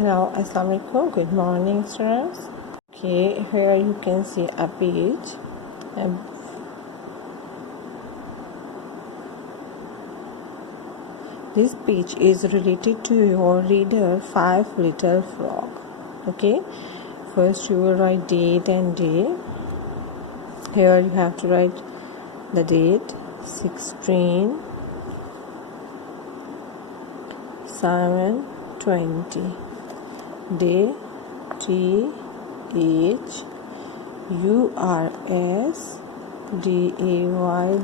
Hello, Assalamualaikum. Good morning, students. Okay, here you can see a page. This page is related to your reader, Five Little Frog. Okay, first you will write date and day. Here you have to write the date 16/7/20. Day THURSDAY,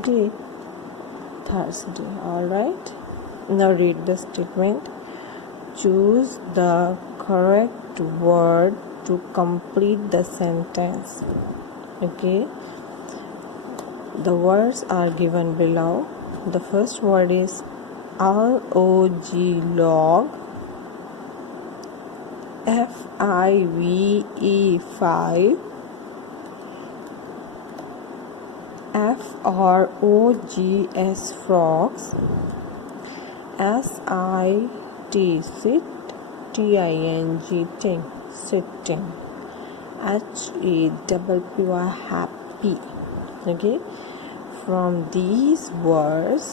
day, Thursday. Alright, now read the statement. Choose the correct word to complete the sentence. Okay, the words are given below. The first word is log, FIVE 5, FROGS frogs, SIT sit, TING ting, sitting, HAPPY happy. Okay, from these words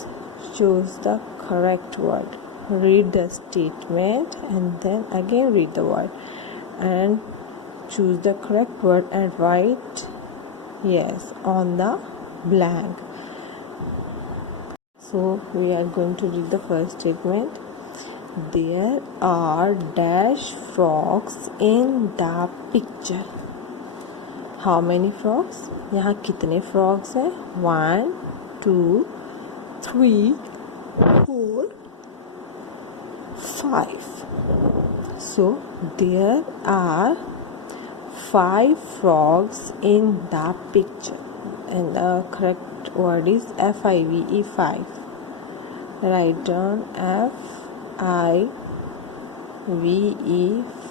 choose the correct word. Read the statement and then again read the word and choose the correct word and write yes on the blank. So we are going to read the first statement. There are dash frogs in the picture. How many frogs? यहाँ कितने frogs हैं? 1 2 3 4 5. So there are 5 frogs in the picture, and the correct word is FIVE 5. Write down FIVE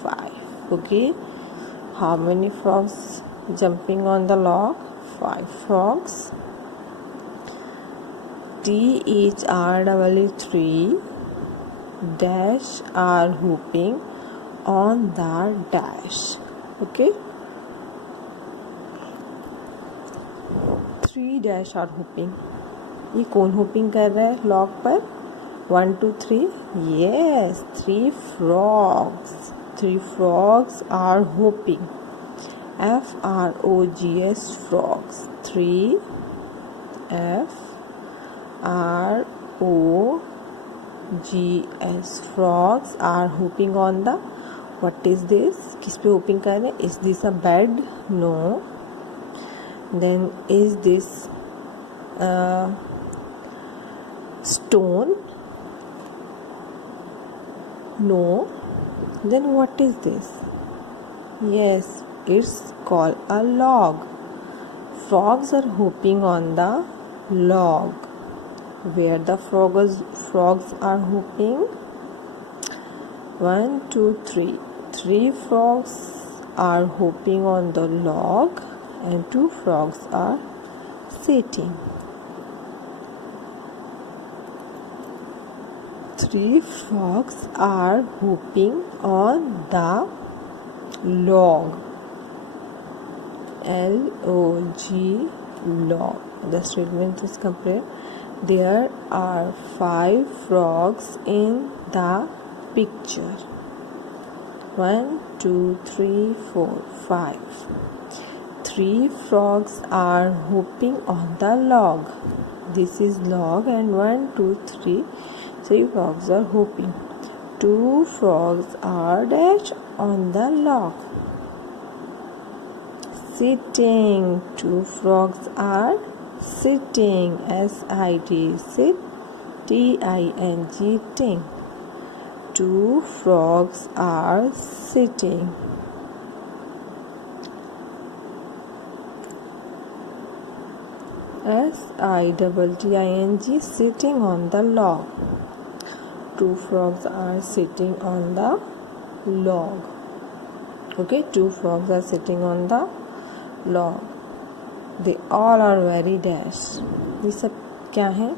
5. Okay, how many frogs jumping on the log? 5 frogs. THREE 3 dash are hooping on the dash. Okay, 3 dash are hooping. ये कौन hopping कर रहा है log पर? 1 2 3. Yes, 3 frogs. 3 frogs are hooping. FROGS frogs. 3 FROGS frogs are hooping on the. What is this? किस पे hooping कर रहे हैं? Is this a bed? No. Then is this stone? No. Then what is this? Yes, it's called a log. Frogs are hooping on the log. Where the frogs are hooping? 1 2 3. 3 frogs are hooping on the log and 2 frogs are sitting. 3 frogs are hooping on the log. LOG log. The statement is complete. There are 5 frogs in the picture. 1 2 3 4 5. 3 frogs are hooping on the log. This is log and 1 2 3. 3 frogs are hooping. 2 frogs are dash on the log. Sitting. 2 frogs are sitting. SIT sit, TING ting. 2 frogs are sitting. SITTING sitting on the log. 2 frogs are sitting on the log. Okay, 2 frogs are sitting on the log. They all are very dash. ये सब क्या है?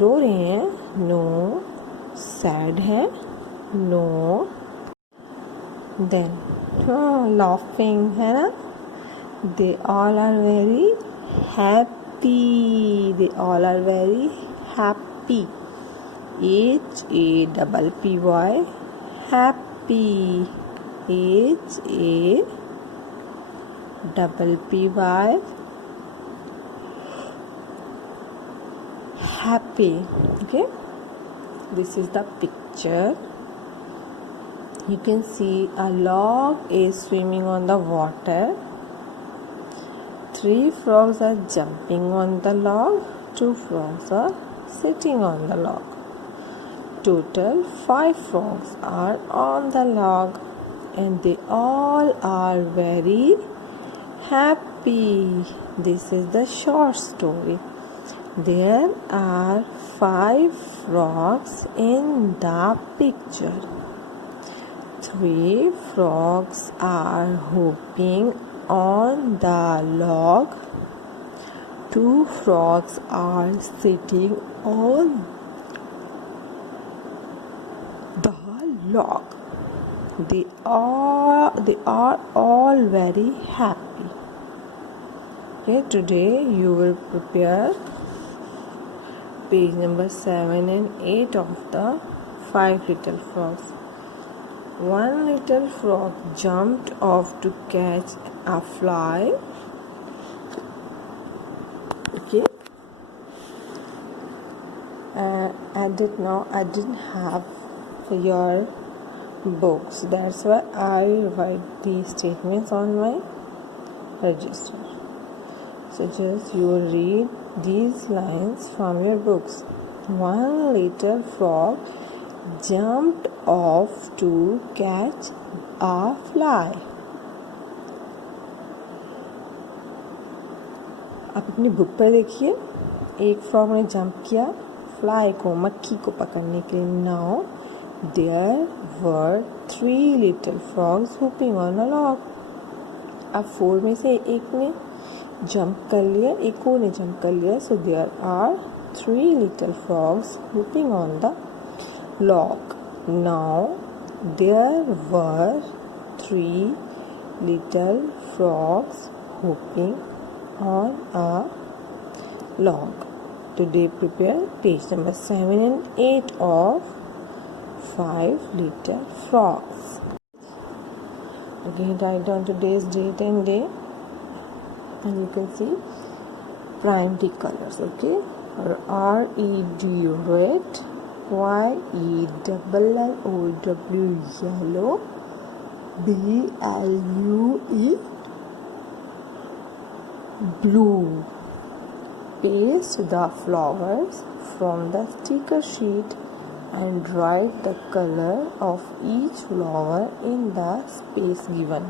रो रहे हैं? No. Sad है? No. then laughing है ना. They all are very happy. They all are very happy. HAPPY, happy. HAPPY, happy. Okay, this is the picture. You can see a log is swimming on the water. 3 frogs are jumping on the log. 2 frogs are sitting on the log. Total 5 frogs are on the log, and they all are very happy. This is the short story. There are 5 frogs in the picture. 3 frogs are hopping on the log. 2 frogs are sitting on the log. They are all very happy. Okay, today you will prepare page number 7 and 8 of the 5 little frogs. One little frog jumped off to catch a fly. Okay. I didn't have your books. That's why I write these statements on my register. So just you will read these lines from your books. One little frog jumped off to catch a fly. आप अपनी book पर देखिए, एक frog ने jump किया fly को, मक्खी को पकड़ने के लिए. Now there were 3 little frogs hopping on a log. अब 4 में से एक ने जंप कर लिया, एक और ने जंप कर लिया. So there are 3 little frogs hopping on the log. Now there were 3 little frogs hopping on a log. Today prepare page number 7 and 8 of 5 little frogs. Again write down today's date and day, and you can see primary colors. Okay, red, red, YELLOW, yellow, BLUE, blue. Paste the flowers from the sticker sheet and write the color of each flower in the space given.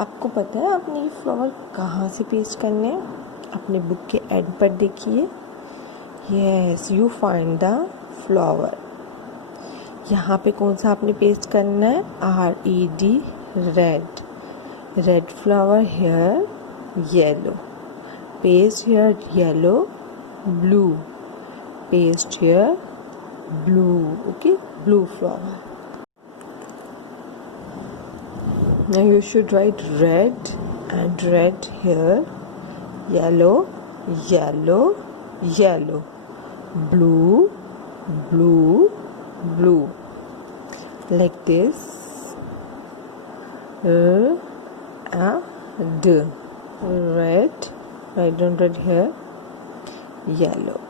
आपको पता है आपने ये flower कहाँ से paste करने हैं? अपने बुक के एंड पर देखिए. Yes, you find the flower. यहाँ पे कौन सा आपने पेस्ट करना है? RED, red. Red flower here, yellow. Paste here yellow, blue. Paste here blue. Okay, blue flower. Now you should write red and red here, yellow, yellow, yellow, blue, blue, blue, like this. And red, write down red here, yellow,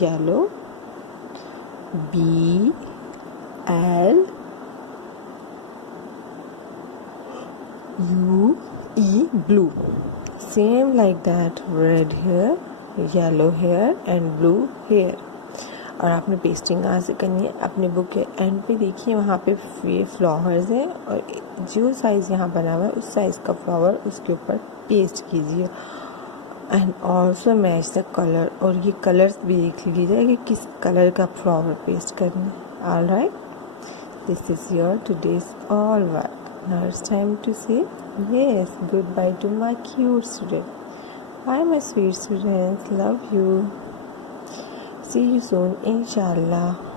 YELLOW, yellow. BLUE, blue. Same like that, red here, yellow here and blue here. और आपने pasting कहाँ से करनी है? अपने book के and पे देखिए, वहाँ पे फ्लावर्स हैं और जो साइज़ यहाँ बना हुआ है उस साइज़ का फ्लावर उसके ऊपर पेस्ट कीजिए. And also match the colour, और ये कलर्स भी देख लीजिए कि किस कलर का फ्लावर पेस्ट करना है. All right, this is your today's all work. Now it's time to say yes, goodbye to my cute student. Hi, my sweet students. Love you. See you soon, inshallah.